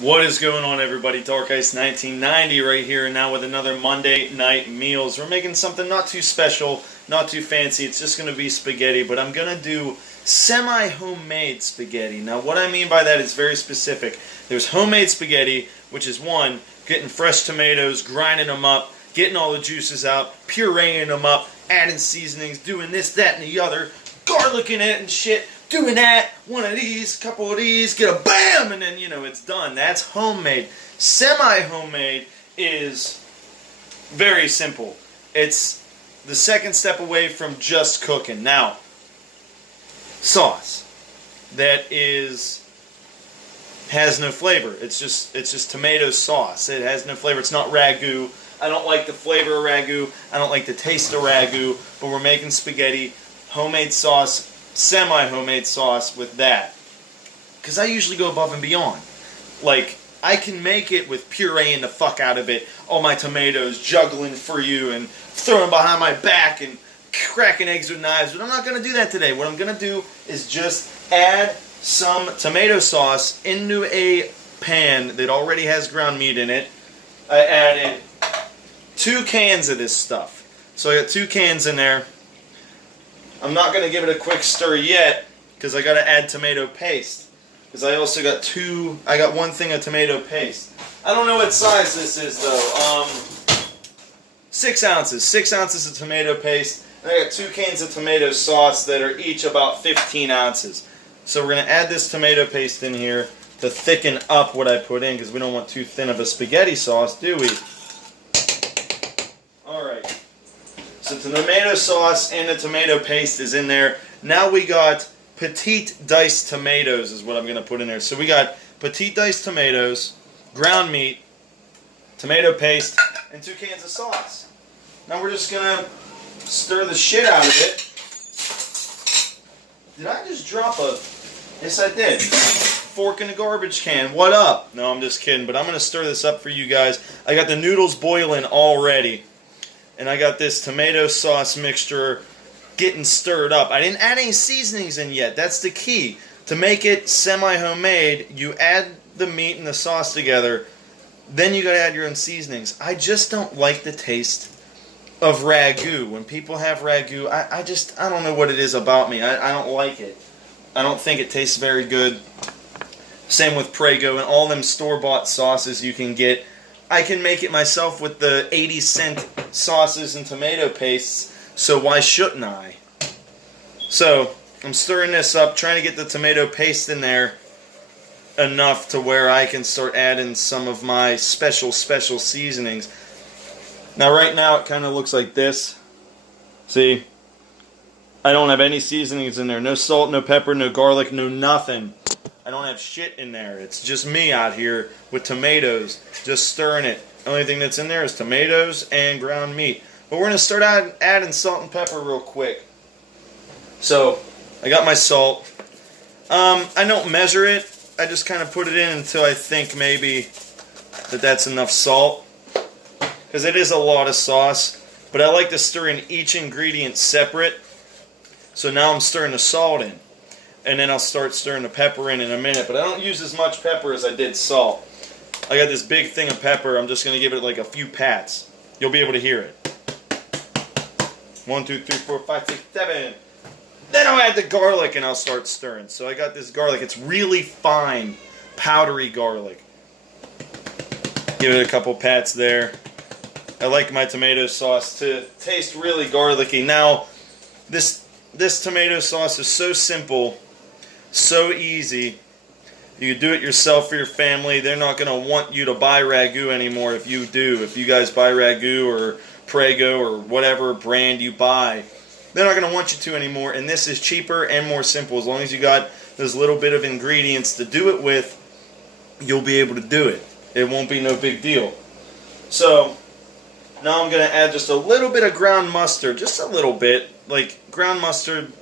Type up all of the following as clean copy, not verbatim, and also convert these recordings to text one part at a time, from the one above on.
What is going on, everybody? Dark Ice 1990 right here, and now with another Monday Night Meals. We're making something not too special, not too fancy. It's just going to be spaghetti, but I'm going to do semi-homemade spaghetti. Now, what I mean by that is very specific. There's homemade spaghetti, which is one, getting fresh tomatoes, grinding them up, getting all the juices out, pureeing them up, adding seasonings, doing this, that, and the other, garlic in it and shit. Doing that, one of these, couple of these, get a bam, and then, it's done. That's homemade. Semi-homemade is very simple. It's the second step away from just cooking. Now, sauce that has no flavor. It's just tomato sauce. It has no flavor. It's not ragu. I don't like the flavor of ragu. I don't like the taste of ragu, but we're making spaghetti, homemade sauce, semi-homemade sauce with that, because I usually go above and beyond. Like, I can make it with pureeing the fuck out of it, all my tomatoes, juggling for you and throwing behind my back and cracking eggs with knives, but I'm not going to do that today. What I'm going to do is just add some tomato sauce into a pan that already has ground meat in it. I added 2 cans of this stuff, so I got 2 cans in there. I'm not going to give it a quick stir yet because I got to add tomato paste. Because I also got I got 1 thing of tomato paste. I don't know what size this is though. 6 ounces. 6 ounces of tomato paste. And I got 2 cans of tomato sauce that are each about 15 ounces. So we're going to add this tomato paste in here to thicken up what I put in, because we don't want too thin of a spaghetti sauce, do we? Alright. So the tomato sauce and the tomato paste is in there. Now we got petite diced tomatoes is what I'm going to put in there. So we got petite diced tomatoes, ground meat, tomato paste, and 2 cans of sauce. Now we're just going to stir the shit out of it. Did I just drop a... Yes, I did. Fork in the garbage can. What up? No, I'm just kidding, but I'm going to stir this up for you guys. I got the noodles boiling already. And I got this tomato sauce mixture getting stirred up. I didn't add any seasonings in yet. That's the key. To make it semi-homemade, you add the meat and the sauce together. Then you got to add your own seasonings. I just don't like the taste of ragu. When people have ragu, I don't know what it is about me. I don't like it. I don't think it tastes very good. Same with Prego and all them store-bought sauces you can get. I can make it myself with the 80-cent sauces and tomato pastes, so why shouldn't I? So, I'm stirring this up, trying to get the tomato paste in there enough to where I can start adding some of my special seasonings. Now, right now, it kind of looks like this. See? I don't have any seasonings in there. No salt, no pepper, no garlic, no nothing. I don't have shit in there. It's just me out here with tomatoes, just stirring it. The only thing that's in there is tomatoes and ground meat. But we're going to start adding salt and pepper real quick. So, I got my salt. I don't measure it. I just kind of put it in until I think maybe that's enough salt. Because it is a lot of sauce. But I like to stir in each ingredient separate. So now I'm stirring the salt in. And then I'll start stirring the pepper in a minute. But I don't use as much pepper as I did salt. I got this big thing of pepper. I'm just going to give it like a few pats. You'll be able to hear it. 1, 2, 3, 4, 5, 6, 7. Then I'll add the garlic and I'll start stirring. So I got this garlic. It's really fine, powdery garlic. Give it a couple pats there. I like my tomato sauce to taste really garlicky. Now, this tomato sauce is so simple, so easy. You can do it yourself for your family. They're not going to want you to buy ragu anymore if you do. If you guys buy ragu or Prego or whatever brand you buy, they're not going to want you to anymore. And this is cheaper and more simple. As long as you got those little bit of ingredients to do it with, you'll be able to do it. It won't be no big deal. So, now I'm going to add just a little bit of ground mustard. Just a little bit. Like, ground mustard,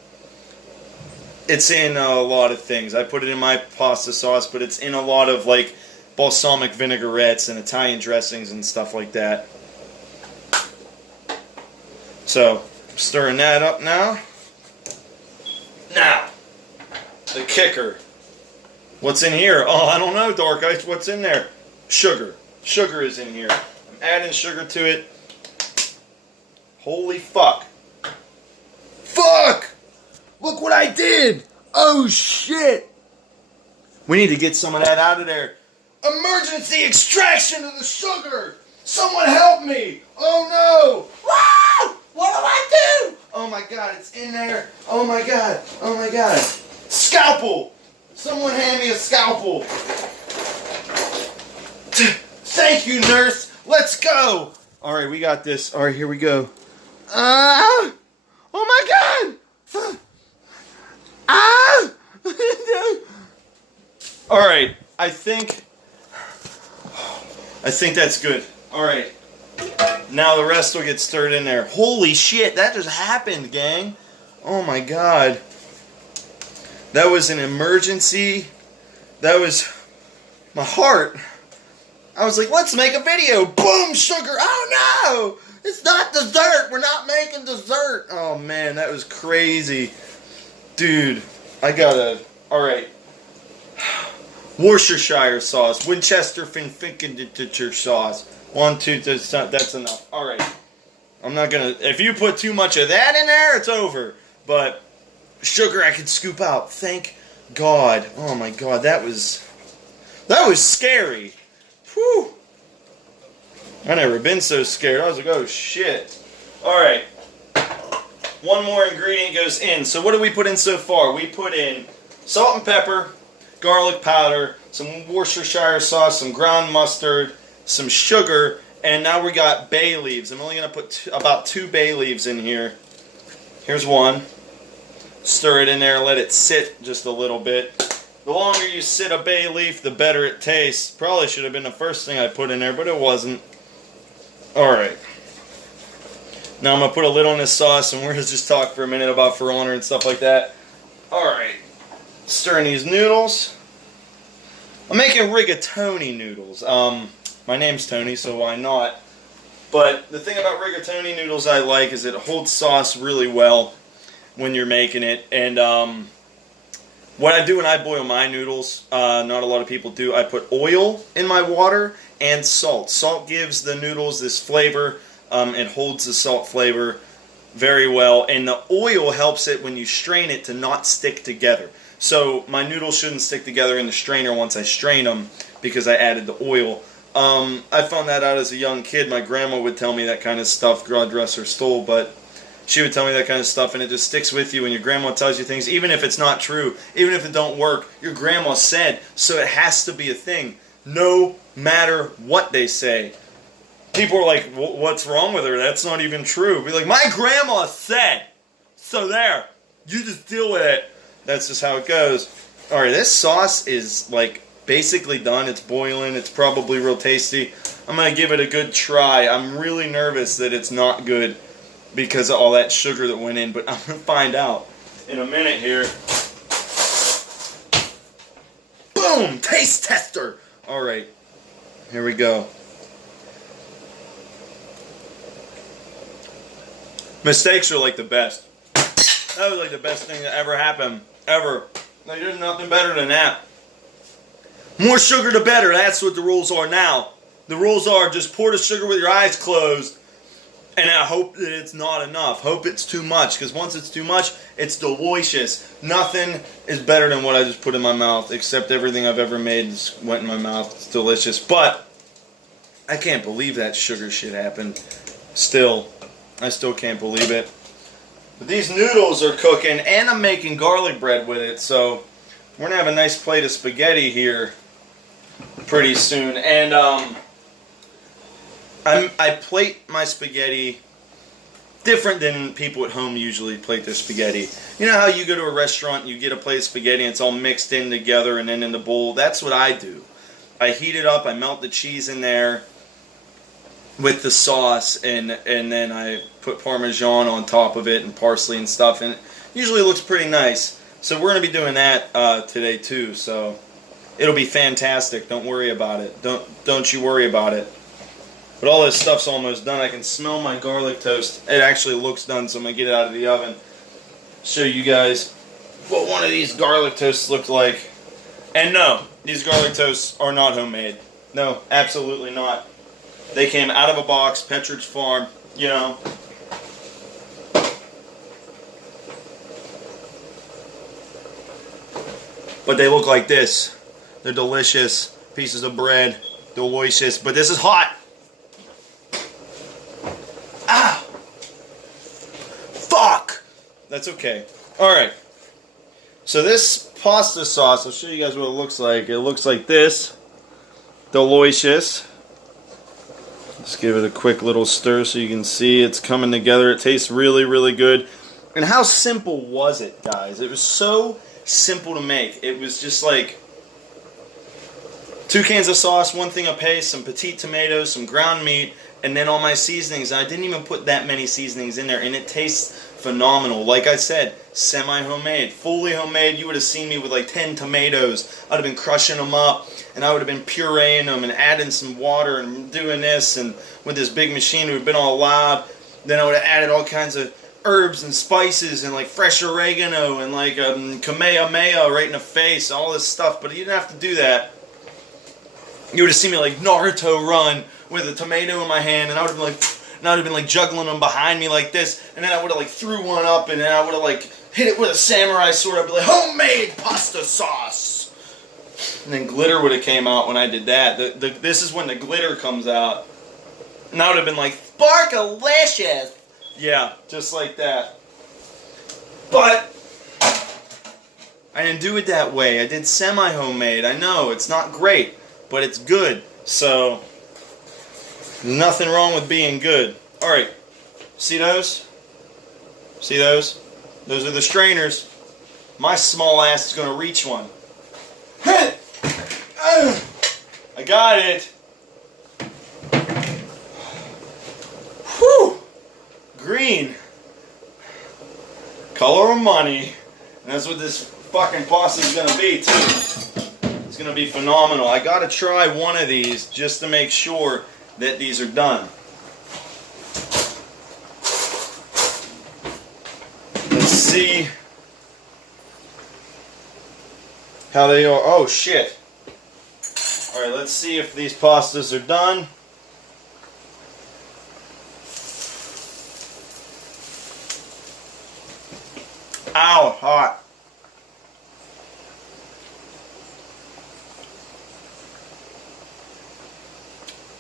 it's in a lot of things. I put it in my pasta sauce, but it's in a lot of, like, balsamic vinaigrettes and Italian dressings and stuff like that. So, I'm stirring that up now. Now, the kicker. What's in here? Oh, I don't know, Dark Ice. What's in there? Sugar. Sugar is in here. I'm adding sugar to it. Holy fuck. Fuck! Look what I did! Oh, shit! We need to get some of that out of there. Emergency extraction of the sugar! Someone help me! Oh, no! Wow! What do I do? Oh, my God, it's in there. Oh, my God. Oh, my God. Scalpel! Someone hand me a scalpel. Thank you, nurse. Let's go. All right, we got this. All right, here we go. Oh my God. All right, I think that's good. All right. Now the rest will get stirred in there. Holy shit, that just happened, gang. Oh my God. That was an emergency. That was my heart. I was like, let's make a video. Boom, sugar. Oh no! It's not dessert. We're not making dessert. Oh man, that was crazy. Dude, I gotta... Alright. Worcestershire sauce. Winchester Finfinkenshire sauce. 1, 2, that's enough. Alright. I'm not gonna... If you put too much of that in there, it's over. But sugar I could scoop out. Thank God. Oh my God, that was scary. Whew. I never been so scared. I was like, oh shit. Alright. One more ingredient goes in. So what did we put in so far? We put in salt and pepper, garlic powder, some Worcestershire sauce, some ground mustard, some sugar, and now we got bay leaves. I'm only going to put about 2 bay leaves in here. Here's one. Stir it in there, let it sit just a little bit. The longer you sit a bay leaf, the better it tastes. Probably should have been the first thing I put in there, but it wasn't. Alright. Now I'm going to put a lid on this sauce, and we're going to just talk for a minute about For Honor and stuff like that. Alright. Stirring these noodles. I'm making rigatoni noodles. My name's Tony, so why not? But the thing about rigatoni noodles I like is it holds sauce really well when you're making it. And what I do when I boil my noodles, not a lot of people do, I put oil in my water and salt. Salt gives the noodles this flavor. It holds the salt flavor very well. And the oil helps it when you strain it to not stick together. So my noodles shouldn't stick together in the strainer once I strain them because I added the oil. I found that out as a young kid. My grandma would tell me that kind of stuff. God rest her soul, but she would tell me that kind of stuff, and it just sticks with you. And your grandma tells you things, even if it's not true, even if it don't work. Your grandma said, so it has to be a thing, no matter what they say. People are like, "What's wrong with her? That's not even true." Be like, "My grandma said, so there. You just deal with it." That's just how it goes. All right, this sauce is like basically done. It's boiling. It's probably real tasty. I'm going to give it a good try. I'm really nervous that it's not good because of all that sugar that went in, but I'm going to find out in a minute here. Boom! Taste tester! All right, here we go. Mistakes are like the best. That was like the best thing that ever happened. Ever. Like, there's nothing better than that. More sugar the better. That's what the rules are now. The rules are just pour the sugar with your eyes closed, and I hope that it's not enough. Hope it's too much, because once it's too much, it's delicious. Nothing is better than what I just put in my mouth, except everything I've ever made just went in my mouth. It's delicious. But I can't believe that sugar shit happened. I still can't believe it. But these noodles are cooking, and I'm making garlic bread with it, so we're going to have a nice plate of spaghetti here pretty soon. And I plate my spaghetti different than people at home usually plate their spaghetti. You know how you go to a restaurant, you get a plate of spaghetti, and it's all mixed in together and then in the bowl? That's what I do. I heat it up, I melt the cheese in there with the sauce, and then I put Parmesan on top of it and parsley and stuff, and it usually looks pretty nice. So we're going to be doing that today too, so it'll be fantastic. Don't worry about it. Don't you worry about it. But all this stuff's almost done. I can smell my garlic toast. It actually looks done, so I'm going to get it out of the oven. Show you guys what one of these garlic toasts looked like. And no, these garlic toasts are not homemade. No, absolutely not. They came out of a box, Petridge Farm, you know. But they look like this. They're delicious pieces of bread. Delicious. But this is hot. Ah! Fuck! That's okay. Alright. So this pasta sauce, I'll show you guys what it looks like. It looks like this. Delicious. Just give it a quick little stir so you can see it's coming together. It tastes really, really good. And how simple was it, guys? It was so simple to make. It was just like 2 cans of sauce, 1 thing of paste, some petite tomatoes, some ground meat, and then all my seasonings. I didn't even put that many seasonings in there, and it tastes phenomenal. Like I said, semi-homemade. Fully homemade, you would have seen me with like 10 tomatoes. I'd have been crushing them up, and I would have been pureeing them and adding some water and doing this, and with this big machine, it would have been all loud. Then I would have added all kinds of herbs and spices and like fresh oregano and like kamehameha right in the face, all this stuff. But you didn't have to do that. You would have seen me like Naruto run with a tomato in my hand, and I would have been like juggling them behind me like this, and then I would have like threw one up, and then I would have like hit it with a samurai sword. I'd be like, homemade pasta sauce, and then glitter would have came out when I did that. This is when the glitter comes out, and I would have been like, sparkalicious. Yeah, just like that. But I didn't do it that way. I did semi-homemade. I know it's not great, but it's good. So there's nothing wrong with being good. All right, see those? See those? Those are the strainers. My small ass is gonna reach one. I got it. Whew. Green. Color of money. And that's what this fucking pasta is gonna be too. It's gonna be phenomenal. I gotta try one of these just to make sure that these are done. Let's see how they are. Oh shit. Alright, let's see if these pastas are done. Ow, hot.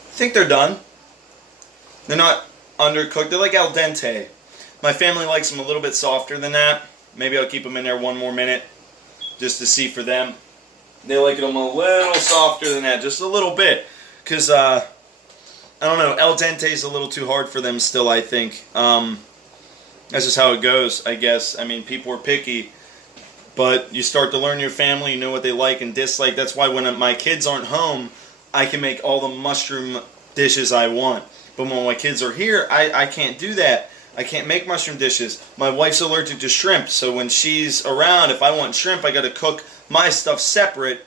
I think they're done. They're not undercooked. They're like al dente. My family likes them a little bit softer than that. Maybe I'll keep them in there 1 more minute just to see for them. They like them a little softer than that, just a little bit. Because, I don't know, al dente is a little too hard for them still, I think. That's just how it goes, I guess. I mean, people are picky, but you start to learn your family, you know what they like and dislike. That's why when my kids aren't home, I can make all the mushroom dishes I want. But when my kids are here, I can't do that. I can't make mushroom dishes. My wife's allergic to shrimp, so when she's around, if I want shrimp, I got to cook my stuff separate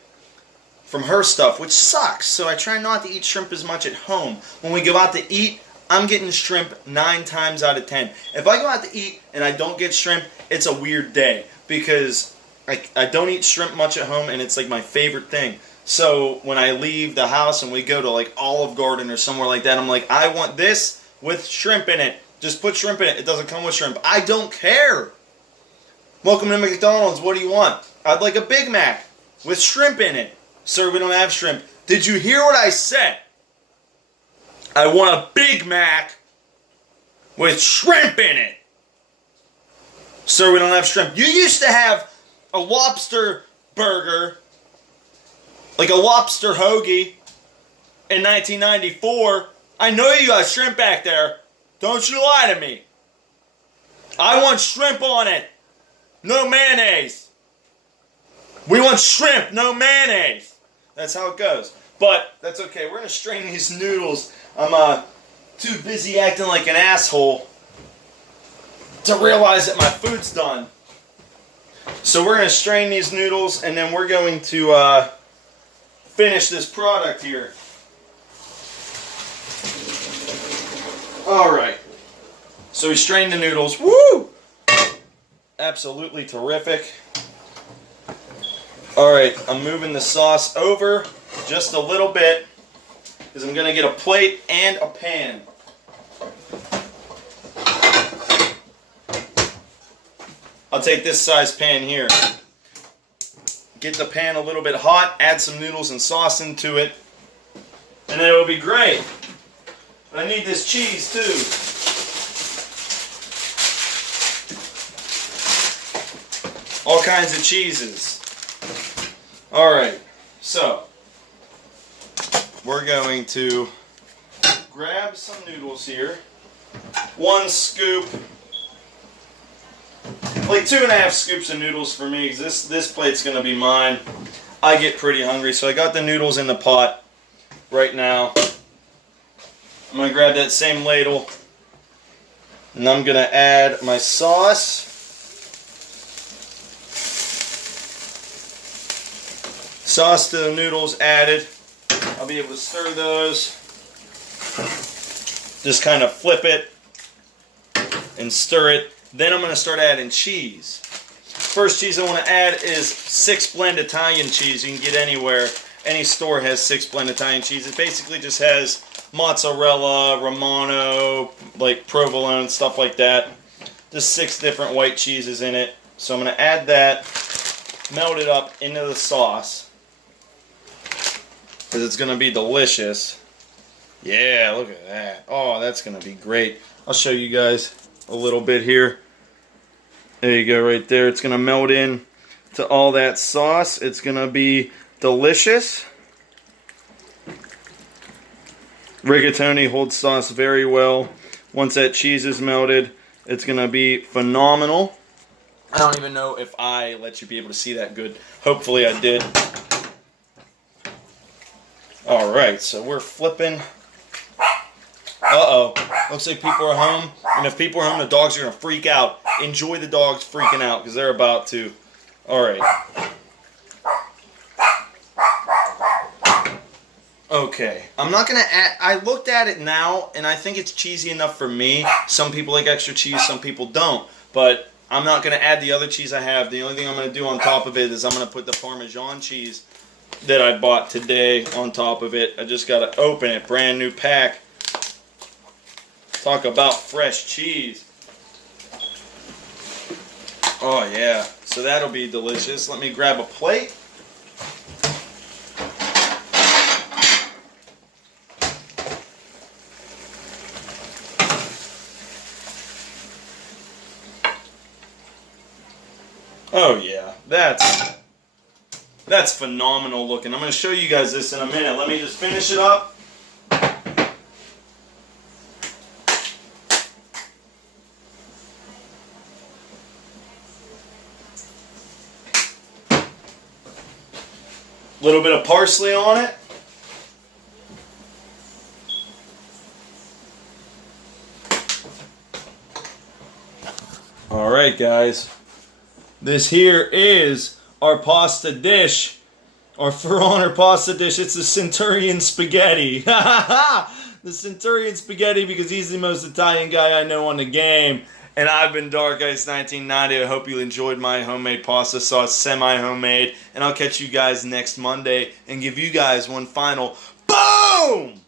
from her stuff, which sucks. So I try not to eat shrimp as much at home. When we go out to eat, I'm getting shrimp 9 times out of 10. If I go out to eat and I don't get shrimp, it's a weird day because I don't eat shrimp much at home, and it's like my favorite thing. So when I leave the house and we go to like Olive Garden or somewhere like that, I'm like, I want this with shrimp in it. Just put shrimp in it. It doesn't come with shrimp. I don't care. Welcome to McDonald's. What do you want? I'd like a Big Mac with shrimp in it. Sir, we don't have shrimp. Did you hear what I said? I want a Big Mac with shrimp in it. Sir, we don't have shrimp. You used to have a lobster burger, like a lobster hoagie, in 1994. I know you got shrimp back there. Don't you lie to me. I want shrimp on it. No mayonnaise. We want shrimp, no mayonnaise. That's how it goes. But that's okay. We're going to strain these noodles. I'm too busy acting like an asshole to realize that my food's done. So we're going to strain these noodles, and then we're going to finish this product here. Alright. So we strained the noodles. Woo! Absolutely terrific. Alright, I'm moving the sauce over just a little bit because I'm going to get a plate and a pan. I'll take this size pan here. Get the pan a little bit hot, add some noodles and sauce into it, and then it'll be great. But I need this cheese too. All kinds of cheeses. Alright, so we're going to grab some noodles here. 1 scoop, like 2.5 scoops of noodles for me, because this plate's going to be mine. I get pretty hungry, so I got the noodles in the pot right now. I'm going to grab that same ladle, and I'm going to add my sauce. Sauce to the noodles added. I'll be able to stir those. Just kind of flip it and stir it. Then I'm going to start adding cheese. First cheese I want to add is 6 blend Italian cheese. You can get anywhere. Any store has 6 blend Italian cheese. It basically just has mozzarella, Romano, like provolone, stuff like that. Just 6 different white cheeses in it. So I'm going to add that, melt it up into the sauce, because it's going to be delicious. Yeah, look at that. Oh, that's going to be great. I'll show you guys a little bit here. There you go, right there. It's going to melt in to all that sauce. It's going to be delicious. Rigatoni holds sauce very well. Once that cheese is melted, it's going to be phenomenal. I don't even know if I let you be able to see that good. Hopefully I did. Alright, so we're flipping. Uh-oh. Looks like people are home. And if people are home, the dogs are going to freak out. Enjoy the dogs freaking out, because they're about to. Alright. Okay. I'm not going to add... I looked at it now, and I think it's cheesy enough for me. Some people like extra cheese, some people don't. But I'm not going to add the other cheese I have. The only thing I'm going to do on top of it is I'm going to put the Parmesan cheese that I bought today on top of it. I just got to open it. Brand new pack. Talk about fresh cheese. Oh yeah. So that'll be delicious. Let me grab a plate. Oh yeah. That's phenomenal looking. I'm going to show you guys this in a minute. Let me just finish it up. A little bit of parsley on it. Alright guys. This here is our pasta dish. Our For Honor pasta dish. It's the Centurion Spaghetti. The Centurion Spaghetti, because he's the most Italian guy I know on the game. And I've been Dark Ice 1990. I hope you enjoyed my homemade pasta sauce, semi-homemade. And I'll catch you guys next Monday and give you guys one final BOOM!